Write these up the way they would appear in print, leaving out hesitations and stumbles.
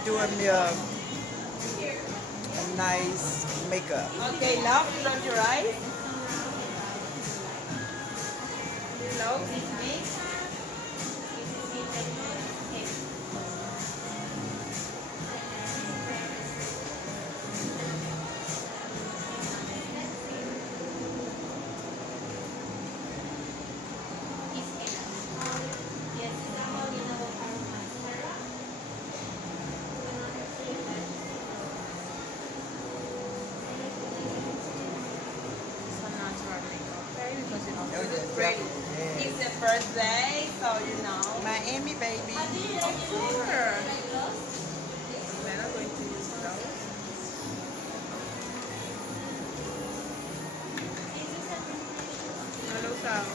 she's doing me a nice makeup. Okay, love, close your eyes. Love, it's me. Some natural makeup, okay? Because you know, Oh, you yeah, look great. definitely, It's the first day, so you know. Miami, baby. Sure. Then I'm going to use those. No lo usado.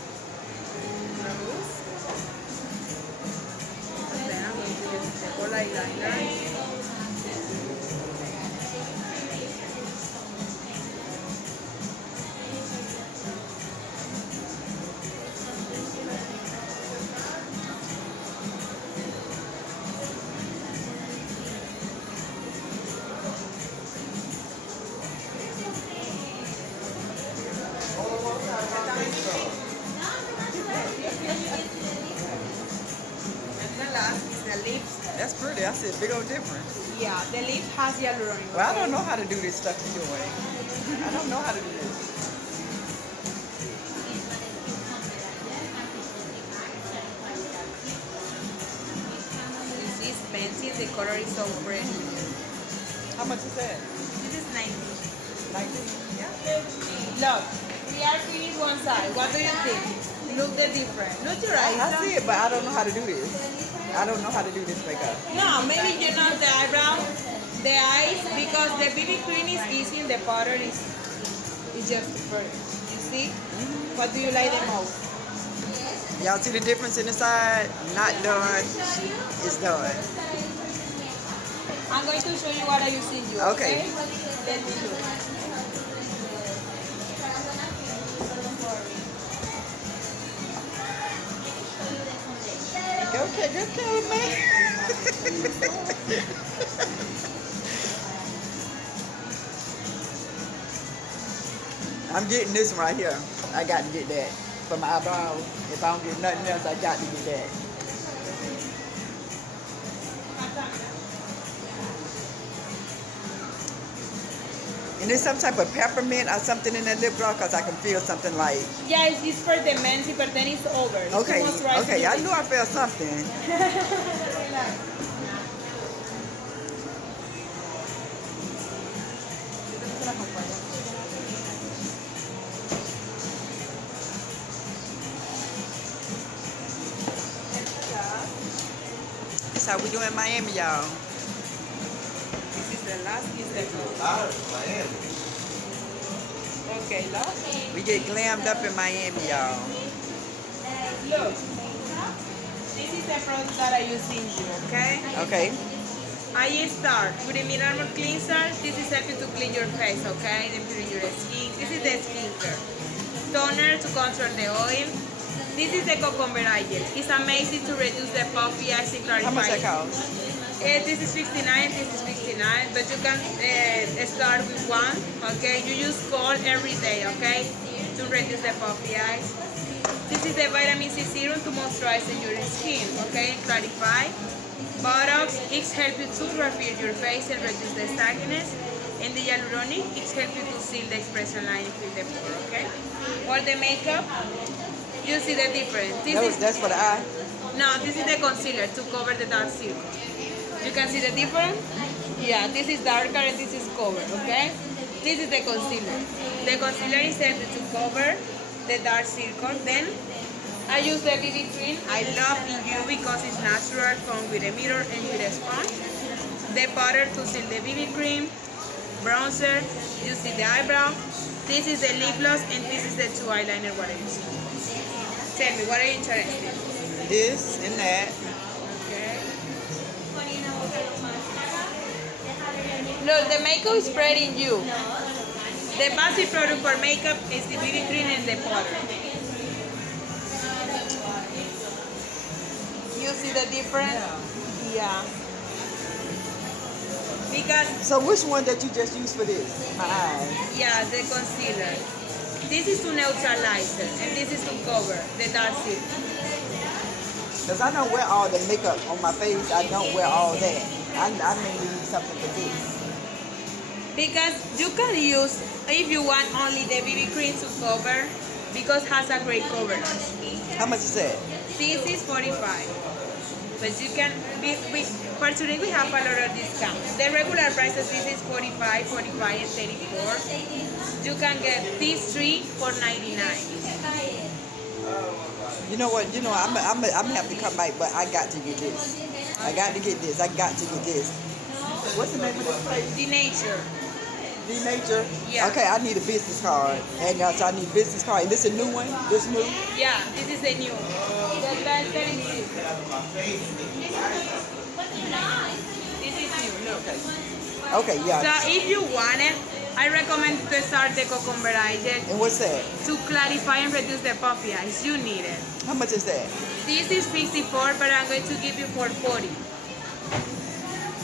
La luz. Then I'm going to use the cola eyeliner. And the last is the lips. That's pretty. I said big old difference. Yeah, the lip has hyaluronic. Well, I don't know how to do this stuff you're doing. I don't know how to do this. This is Fenty. The color is so pretty. How much is that? This is 90. 19. Yeah. Look, we are finished one side. What do you think? Look the difference. Look your eyes. I see it, but I don't know how to do this. I don't know how to do this makeup. No, maybe you know the eyebrow, the eyes, because the BB cream is easy and the powder is just pretty. You see? What do you like the most? Y'all see the difference in the side? Not done. It's done. I'm going to show you what I use in you. Okay. Let me do it. Okay, good kid, man. I'm getting this one right here. I got to get that for my eyebrows. If I don't get nothing else, I got to get that. And there's some type of peppermint or something in that lip gloss because I can feel something like. Yeah, it's for the menthe, but then it's over. It's Okay, almost right okay, to I the- knew I felt something. That's how we do in Miami, y'all. This is the last piece that Okay, love. We get glammed up in Miami, y'all. Look. This is the product that I use in you, okay? Okay. I start with the Miracle Cleanser. This is helping to clean your face, okay? Then put in your skin. This is the skincare. Toner to control the oil. This is the cucumber eye gel. It's amazing to reduce the puffy eyes and clarify. How much that cost? This is 59, this is 59, but you can start with one, okay? You use cold every day, okay? To reduce the puffy eyes. This is the vitamin C serum to moisturize your skin, okay? Clarify. Botox, it helps you to refill your face and reduce the sagginess. And the hyaluronic, it helps you to seal the expression line and fill the pore, okay? For the makeup, you see the difference. That's for the eye. No, this is the concealer to cover the dark circles. You can see the difference? Yeah, this is darker and this is covered, okay? This is the concealer. The concealer is set to cover the dark circle. Then I use the BB cream. I love you because it's natural, come with a mirror and with a sponge. The powder to seal the BB cream. Bronzer, you see the eyebrow. This is the lip gloss and this is the two eyeliner what I use. Tell me, what are you interested in? This and that. Okay. Look, the makeup is spreading you. The basic product for makeup is the BB cream and the powder. You see the difference? Yeah. Because, So which one that you just used for this? My eyes. yeah, the concealer. This is to neutralize it, and this is to cover the dark circle. Because I don't wear all the makeup on my face. I don't wear all that. I mainly need something for this. Because you can use, if you want only the BB cream to cover, because it has a great coverage. How much is that? This is 45. But you can, for today we have a lot of discounts. The regular prices, this is 45, 45, and 34. You can get these three for 99. You know what? You know, I'm gonna have to come back, but I got to get this. I got to get this. I got to get this. What's the name of this place? The Nature. The Nature? Yeah. Okay, I need a business card. And so I need a business card. And this a new one? This new? Yeah, this is the new. The best selling is this is new. Look. Okay, yeah. So if you want it, I recommend to start the Cucumberizer And what's that? to clarify and reduce the puffy eyes. You need it. How much is that? This is 54, but I'm going to give you for 40.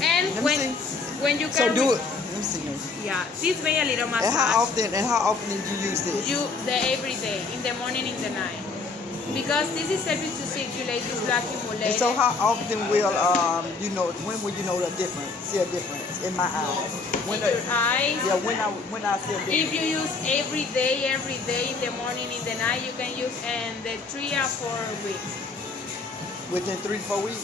And Let me see. when you So can do it. Let me see. yeah, this way a little And how massage. often did you use this? You the every day, in the morning, in the night, because this is helping to circulate this black And accumulation. so how often will you know, when will you know the difference? See a difference in my eyes? When Your eyes. yeah, when I see a difference. If you use every day, in the morning, in the night, you can use in the 3 or 4 weeks. Within 3 to 4 weeks.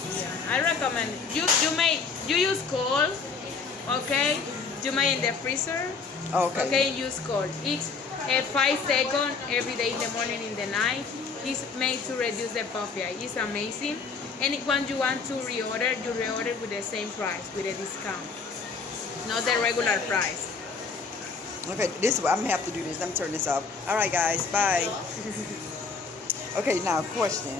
I recommend you use cold, okay? You may in the freezer, Okay. okay, and use cold. Each 5 seconds every day in the morning, in the night. It's made to reduce the puffy eye. It's amazing. And when you want to reorder, you reorder with the same price, with a discount, not the regular price. Okay, I'm gonna have to do this. Let me turn this off. All right, guys. Bye. Okay, now question.